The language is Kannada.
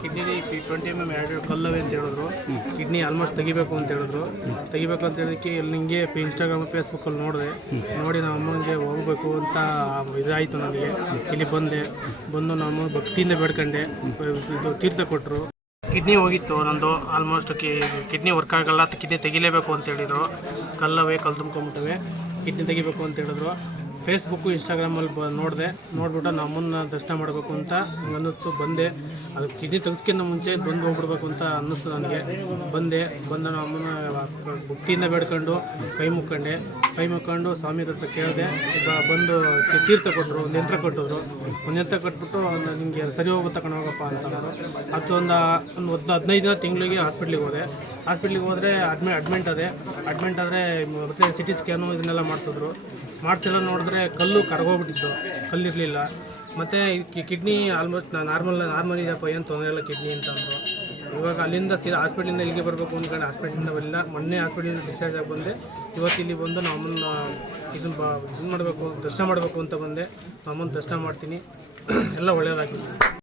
ಕಿಡ್ನಿ ಟ್ವೆಂಟಿ ಎಂ ಎಂ ಕಲ್ಲವೆ ಅಂತ ಹೇಳಿದ್ರು. ಕಿಡ್ನಿ ಆಲ್ಮೋಸ್ಟ್ ತೆಗಿಬೇಕು ಅಂತ ಹೇಳಿದ್ರು. ತೆಗಿಬೇಕು ಅಂತ ಹೇಳಿದಕ್ಕೆ ಇಲ್ಲಿ ನಿಮಗೆ ಇನ್ಸ್ಟಾಗ್ರಾಮ್ ಫೇಸ್ಬುಕ್ಕಲ್ಲಿ ನೋಡಿದೆ. ನೋಡಿ ನಮ್ಮ ಅಮ್ಮನಿಗೆ ಹೋಗ್ಬೇಕು ಅಂತ ಇದಾಯಿತು ನನಗೆ ಇಲ್ಲಿ ಬಂದೆ. ಬಂದು ನಮ್ಮ ಭಕ್ತಿಯಿಂದ ಬೇಡ್ಕೊಂಡೆ. ಇದು ತೀರ್ಥ ಕೊಟ್ಟರು. ಕಿಡ್ನಿ ಹೋಗಿತ್ತು ನಂದು. ಆಲ್ಮೋಸ್ಟ್ ಕಿಡ್ನಿ ವರ್ಕ್ ಆಗಲ್ಲ ಕಿಡ್ನಿ ತೆಗಿಲೇಬೇಕು ಅಂತ ಹೇಳಿದ್ರು. ಕಲ್ಲವೇ ಕಲ್ಲು ತುಂಬ್ಕೊಂಬಿಟ್ಟವೆ ಕಿಡ್ನಿ ತೆಗಿಬೇಕು ಅಂತ ಹೇಳಿದ್ರು. ಫೇಸ್ಬುಕ್ಕು ಇನ್ಸ್ಟಾಗ್ರಾಮಲ್ಲಿ ಬ ನೋಡಿದೆ. ನೋಡ್ಬಿಟ್ಟು ನಮ್ಮನ್ನು ದರ್ಶನ ಮಾಡಬೇಕು ಅಂತ ಅನ್ನಿಸ್ತು. ಬಂದೆ. ಅದು ಕಿಡ್ನಿ ತೆಗೆಸ್ಕಿಂತ ಮುಂಚೆ ಬಂದು ಹೋಗ್ಬಿಡ್ಬೇಕು ಅಂತ ಅನ್ನಿಸ್ತು ನನಗೆ. ಬಂದೆ. ಬಂದ ನಮ್ಮನ್ನ ಭಕ್ತಿಯಿಂದ ಬೇಡ್ಕೊಂಡು ಕೈ ಮುಕ್ಕೊಂಡೆ. ಕೈ ಮುಕ್ಕೊಂಡು ಸ್ವಾಮಿ ಹತ್ರ ಕೇಳಿದೆ. ಬಂದು ತಿ- ತೀರ್ಥ ಕೊಟ್ಟರು ಒಂದು ಯಂತ್ರ ಕೊಟ್ಟಿದ್ರು ಒಂದು ಯಂತ್ರ ಕೊಟ್ಬಿಟ್ಟು ಒಂದು ನಿಮಗೆ ಸರಿ ಹೋಗುತ್ತೆ ಕಣ, ಹೋಗಪ್ಪ ಅಂತ ಅದು ಒಂದು ಒಂದು ಹದಿನೈದು ತಿಂಗಳಿಗೆ ಹಾಸ್ಪಿಟ್ಲಿಗೆ ಹೋದೆ. ಹಾಸ್ಪಿಟ್ಲಿಗೆ ಹೋದರೆ ಅಡ್ಮಿ ಅಡ್ಮಿಂಟ್ ಅದೇ ಅಡ್ಮಿಂಟ್ ಆದರೆ ಮತ್ತೆ ಸಿ ಟಿ ಸ್ಕ್ಯಾನು ಇದನ್ನೆಲ್ಲ ಮಾಡಿಸಿದ್ರು. ಮಾಡಿಸೆಲ್ಲ ನೋಡಿದ್ರೆ ಕಲ್ಲು ಕರಗೋಗ್ಬಿಟ್ಟಿತ್ತು. ಕಲ್ಲಿರಲಿಲ್ಲ. ಮತ್ತು ಕಿಡ್ನಿ ಆಲ್ಮೋಸ್ಟ್ ನಾರ್ಮಲ್ ನಾರ್ಮಲ್ ಇದೆಯಪ್ಪ, ಏನು ತೊಂದರೆ ಇಲ್ಲ ಕಿಡ್ನಿ ಅಂತ ಅಂದರು. ಇವಾಗ ಅಲ್ಲಿಂದ ಸೀದಾ ಹಾಸ್ಪಿಟ್ಲಿಂದ ಇಲ್ಲಿಗೆ ಬರಬೇಕು ಅಂದ್ಕೊಂಡು ಹಾಸ್ಪಿಟ್ಲಿಂದ ಬರಲಿಲ್ಲ. ಮೊನ್ನೆ ಹಾಸ್ಪಿಟ್ಲಿಂದ ಡಿಸ್ಚಾರ್ಜ್ ಆಗಿ ಬಂದೆ. ಇವತ್ತು ಇಲ್ಲಿ ಬಂದು ನಮ್ಮ ಅಮ್ಮನ ಇದನ್ನ ಬಾ ಮಾಡಬೇಕು, ದರ್ಶನ ಮಾಡಬೇಕು ಅಂತ ಬಂದೆ. ಅಮ್ಮನ ದರ್ಶನ ಮಾಡ್ತೀನಿ. ಎಲ್ಲ ಒಳ್ಳೆಯದಾಗಿದೆ